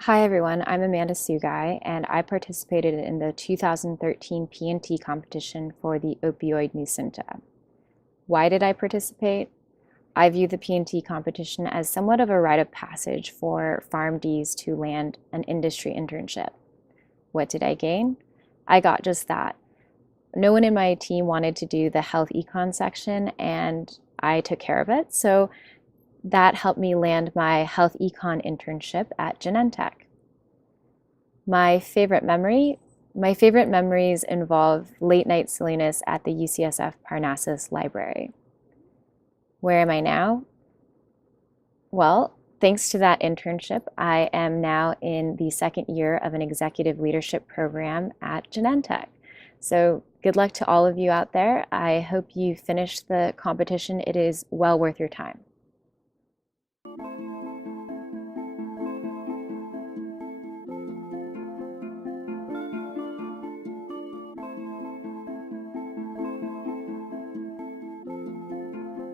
Hi everyone, I'm Amanda Sugai, and I participated in the 2013 P&T competition for the opioid Nucynta. Why did I participate? I view the P&T competition as somewhat of a rite of passage for PharmDs to land an industry internship. What did I gain? I got just that. No one in my team wanted to do the health econ section, and I took care of it, so that helped me land my health econ internship at Genentech. My favorite memories involve late night silliness at the UCSF Parnassus Library. Where am I now? Well, thanks to that internship, I am now in the second year of an executive leadership program at Genentech. So good luck to all of you out there. I hope you finish the competition. It is well worth your time.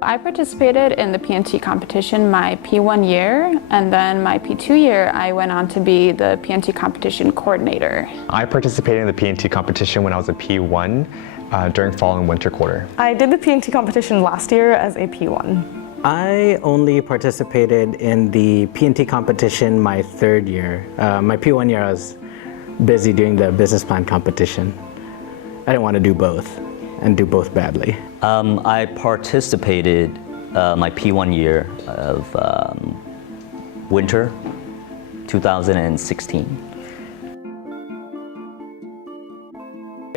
I participated in the P&T competition my P1 year, and then my P2 year I went on to be the P&T competition coordinator. I participated in the P&T competition when I was a P1 during fall and winter quarter. I did the P&T competition last year as a P1. I only participated in the P&T competition my third year. My P1 year I was busy doing the business plan competition. I didn't want to do both and do both badly. I participated my P1 year of winter 2016.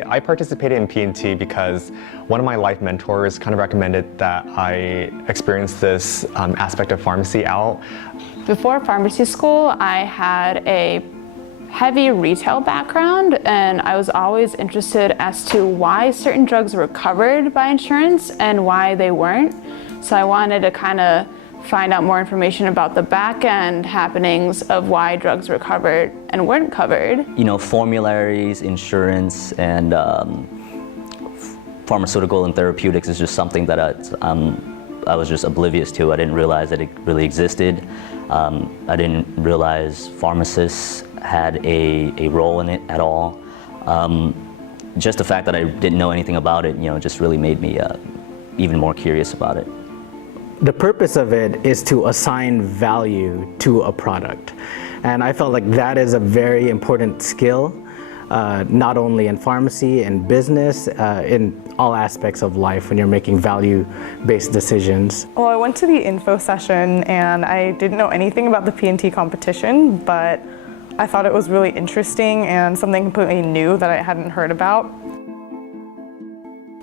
I participated in P&T because one of my life mentors kind of recommended that I experience this aspect of pharmacy out. Before pharmacy school, I had a heavy retail background, and I was always interested as to why certain drugs were covered by insurance and why they weren't. So I wanted to kind of find out more information about the back end happenings of why drugs were covered and weren't covered. You know, formularies, insurance, and pharmaceutical and therapeutics is just something that I was just oblivious to. I didn't realize that it really existed. I didn't realize pharmacists had a role in it at all. Just the fact that I didn't know anything about it, just really made me even more curious about it. The purpose of it is to assign value to a product. And I felt like that is a very important skill, not only in pharmacy and business, in all aspects of life when you're making value-based decisions. Well, I went to the info session and I didn't know anything about the P&T competition, but I thought it was really interesting and something completely new that I hadn't heard about.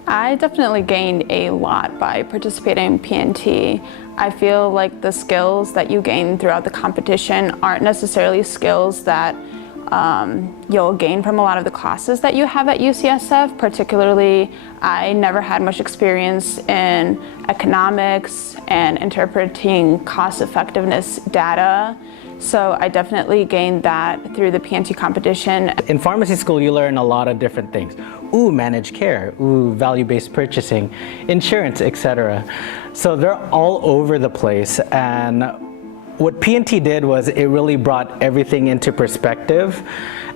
I definitely gained a lot by participating in P&T. I feel like the skills that you gain throughout the competition aren't necessarily skills that you'll gain from a lot of the classes that you have at UCSF. Particularly, I never had much experience in economics and interpreting cost effectiveness data. So I definitely gained that through the P&T competition. In pharmacy school, you learn a lot of different things. Ooh, managed care, ooh, value-based purchasing, insurance, etc. So they're all over the place, and what P&T did was it really brought everything into perspective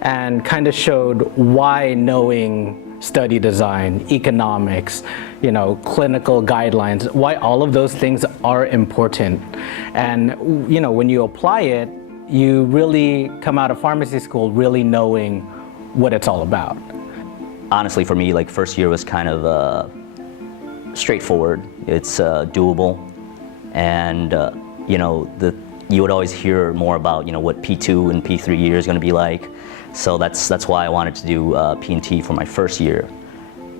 and kind of showed why knowing study design, economics, clinical guidelines, why all of those things are important. And when you apply it, you really come out of pharmacy school really knowing what it's all about. Honestly, for me, first year was kind of straightforward. It's doable, and you would always hear more about what P2 and P3 year is going to be like. So that's why I wanted to do P&T for my first year,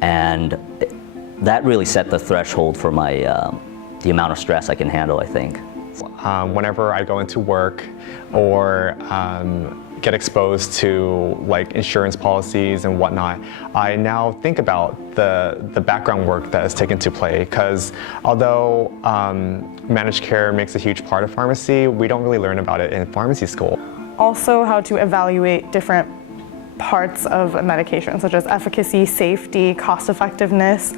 and that really set the threshold for my the amount of stress I can handle, I think. Whenever I go into work or get exposed to insurance policies and whatnot, I now think about the background work that is taken to play, because although managed care makes a huge part of pharmacy, we don't really learn about it in pharmacy school. Also, how to evaluate different parts of a medication, such as efficacy, safety, cost effectiveness,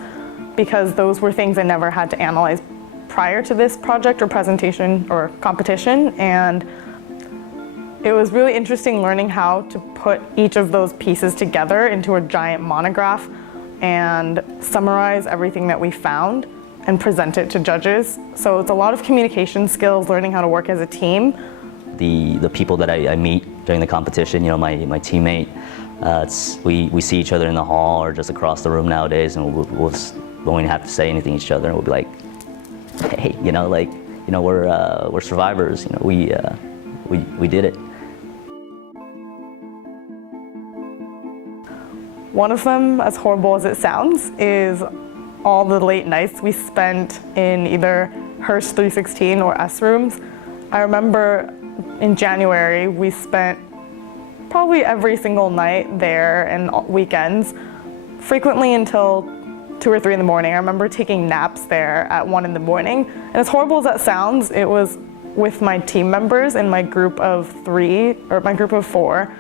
because those were things I never had to analyze prior to this project or presentation or competition, and It was really interesting learning how to put each of those pieces together into a giant monograph and summarize everything that we found and present it to judges. So it's a lot of communication skills, learning how to work as a team. The people that I meet during the competition, my teammate, we see each other in the hall or just across the room nowadays, and we won't have to say anything to each other, and we'll be like, hey, we're survivors. We did it. One of them, as horrible as it sounds, is all the late nights we spent in either Hearst 316 or S rooms. I remember in January we spent probably every single night there and weekends, frequently until 2 or 3 in the morning. I remember taking naps there at 1 in the morning. And as horrible as that sounds, it was with my team members in my group of 3 or my group of 4.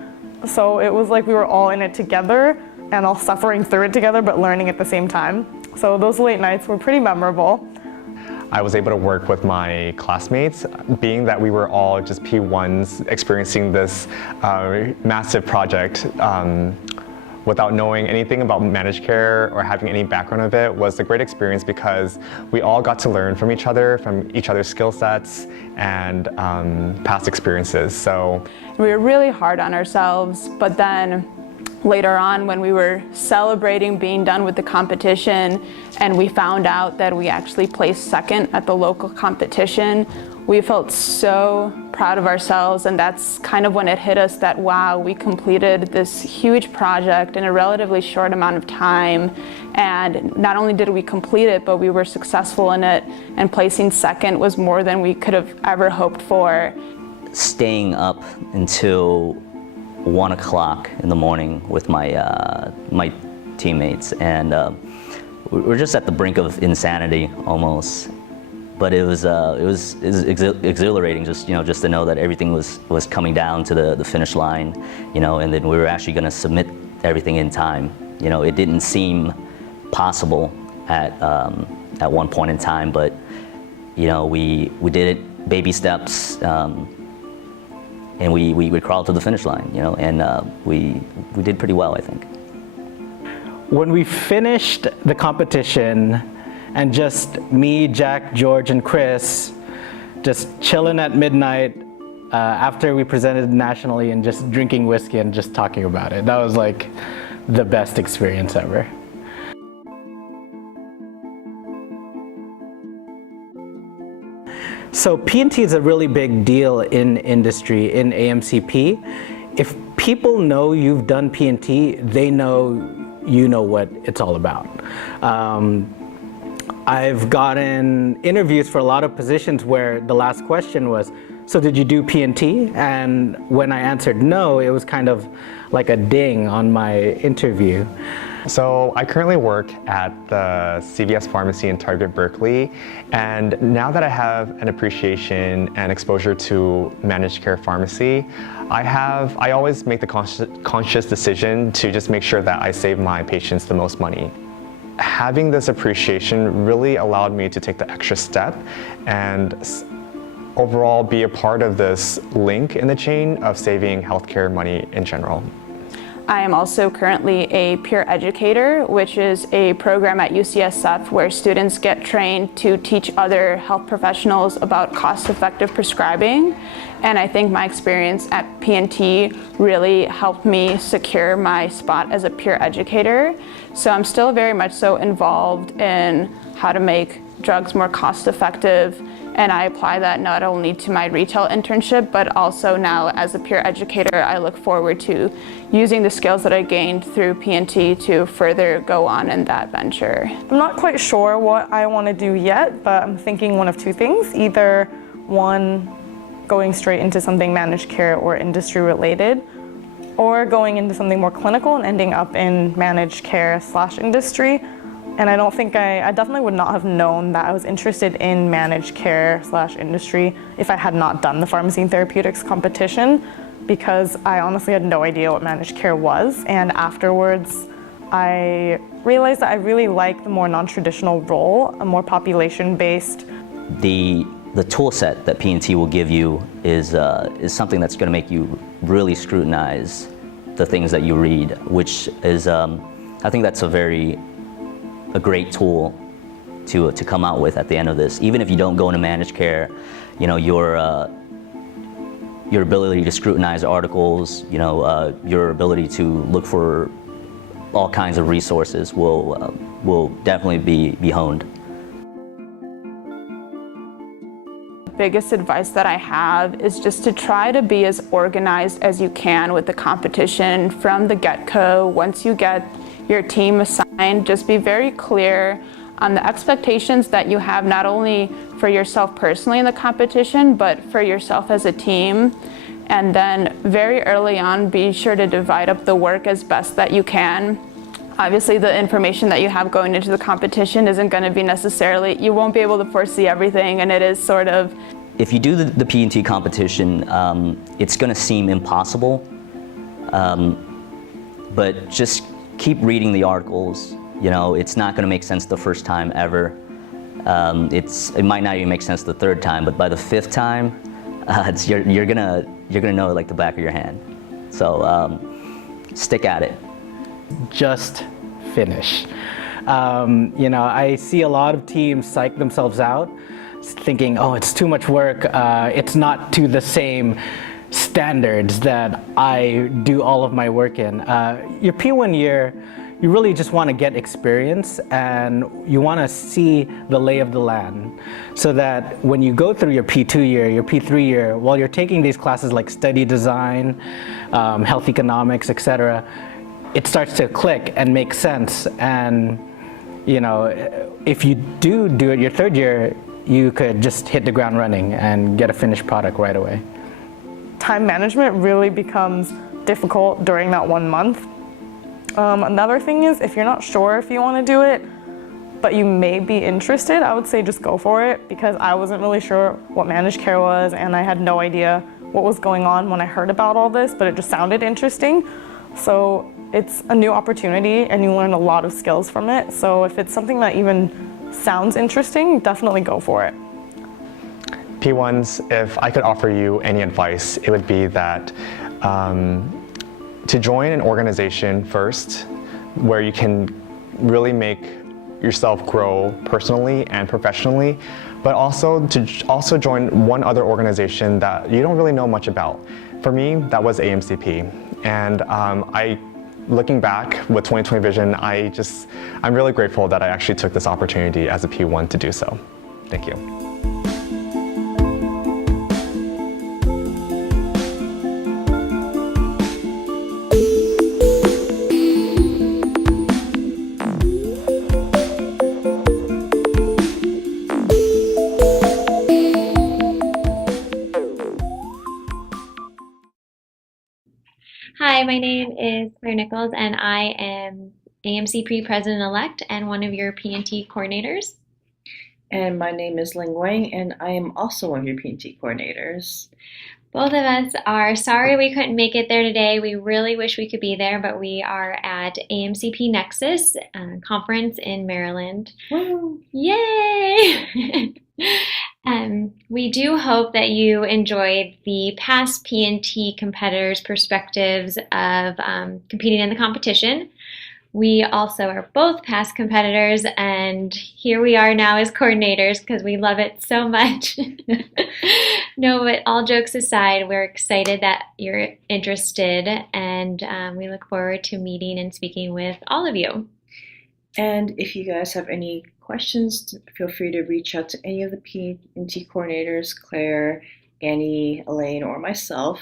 So it was like we were all in it together and all suffering through it together, but learning at the same time. So those late nights were pretty memorable. I was able to work with my classmates, being that we were all just P1s experiencing this massive project without knowing anything about managed care or having any background of it was a great experience because we all got to learn from each other's skill sets and past experiences. So we were really hard on ourselves, but then later on when we were celebrating being done with the competition and we found out that we actually placed second at the local competition, we felt so proud of ourselves, and that's kind of when it hit us that wow, we completed this huge project in a relatively short amount of time, and not only did we complete it, but we were successful in it, and placing second was more than we could have ever hoped for. Staying up until 1 o'clock in the morning with my teammates, and we're just at the brink of insanity almost. But it was exhilarating just to know that everything was coming down to the finish line, and then we were actually going to submit everything in time. It didn't seem possible at one point in time, but we did it, baby steps. And we crawled to the finish line, and we did pretty well, I think. When we finished the competition, and just me, Jack, George, and Chris just chilling at midnight after we presented nationally and just drinking whiskey and just talking about it, that was like the best experience ever. So P&T is a really big deal in industry, in AMCP. If people know you've done P&T, they know you know what it's all about. I've gotten interviews for a lot of positions where the last question was, so did you do P&T? And when I answered no, it was kind of like a ding on my interview. So I currently work at the CVS Pharmacy in Target Berkeley, and now that I have an appreciation and exposure to managed care pharmacy, I always make the conscious decision to just make sure that I save my patients the most money. Having this appreciation really allowed me to take the extra step and overall be a part of this link in the chain of saving healthcare money in general. I am also currently a peer educator, which is a program at UCSF where students get trained to teach other health professionals about cost-effective prescribing. And I think my experience at P&T really helped me secure my spot as a peer educator. So I'm still very much so involved in how to make drugs more cost-effective, and I apply that not only to my retail internship, but also now as a peer educator, I look forward to using the skills that I gained through P&T to further go on in that venture. I'm not quite sure what I want to do yet, but I'm thinking one of two things. Either one, going straight into something managed care or industry related, or going into something more clinical and ending up in managed care / industry. And I don't think I definitely would not have known that I was interested in managed care / industry if I had not done the pharmacy and therapeutics competition, because I honestly had no idea what managed care was. And afterwards, I realized that I really like the more non-traditional role, a more population-based. The the tool set that P&T will give you is something that's going to make you really scrutinize the things that you read, which is, I think that's a great tool to come out with at the end of this. Even if you don't go into managed care, you know, your ability to scrutinize articles, you know, your ability to look for all kinds of resources will definitely be honed. Biggest advice that I have is just to try to be as organized as you can with the competition from the get-go. Once you get your team assigned, just be very clear on the expectations that you have, not only for yourself personally in the competition, but for yourself as a team. And then very early on, be sure to divide up the work as best that you can. Obviously, the information that you have going into the competition isn't going to be necessarily, you won't be able to foresee everything, and it is sort of... If you do the P&T competition, it's going to seem impossible, but just keep reading the articles. You know, it's not going to make sense the first time ever. It might not even make sense the third time, but by the fifth time, you're gonna know it like the back of your hand. So stick at it. Just finish. You know, I see a lot of teams psych themselves out, thinking, oh, it's too much work. It's not to the same standards that I do all of my work in. Your P1 year, you really just want to get experience, and you want to see the lay of the land, so that when you go through your P2 year, your P3 year, while you're taking these classes like study design, health economics, etc., it starts to click and make sense. And you know, if you do it your third year, you could just hit the ground running and get a finished product right away. Time management really becomes difficult during that 1 month. Another thing is, if you're not sure if you want to do it, but you may be interested, I would say just go for it, because I wasn't really sure what managed care was, and I had no idea what was going on when I heard about all this, but it just sounded interesting. So it's a new opportunity, and you learn a lot of skills from it. So if it's something that even sounds interesting, definitely go for it. P1s, if I could offer you any advice, it would be that to join an organization first where you can really make yourself grow personally and professionally, but also to join one other organization that you don't really know much about. For me, that was AMCP. And looking back with 2020 Vision, I'm really grateful that I actually took this opportunity as a P1 to do so. Thank you. Hi, my name is Claire Nichols, and I am AMCP President-elect and one of your P&T coordinators. And my name is Ling Wang, and I am also one of your P&T coordinators. Both of us are sorry we couldn't make it there today. We really wish we could be there, but we are at AMCP Nexus conference in Maryland. Woo! Yay! We do hope that you enjoyed the past P&T competitors' perspectives of competing in the competition. We also are both past competitors, and here we are now as coordinators because we love it so much. No, but all jokes aside, we're excited that you're interested, and we look forward to meeting and speaking with all of you. And if you guys have any questions, feel free to reach out to any of the P&T coordinators, Claire, Annie, Elaine, or myself.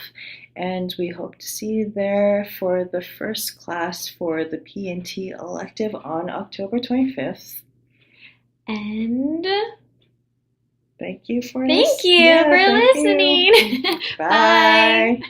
And we hope to see you there for the first class for the P&T elective on October 25th. And thank you for listening. Bye.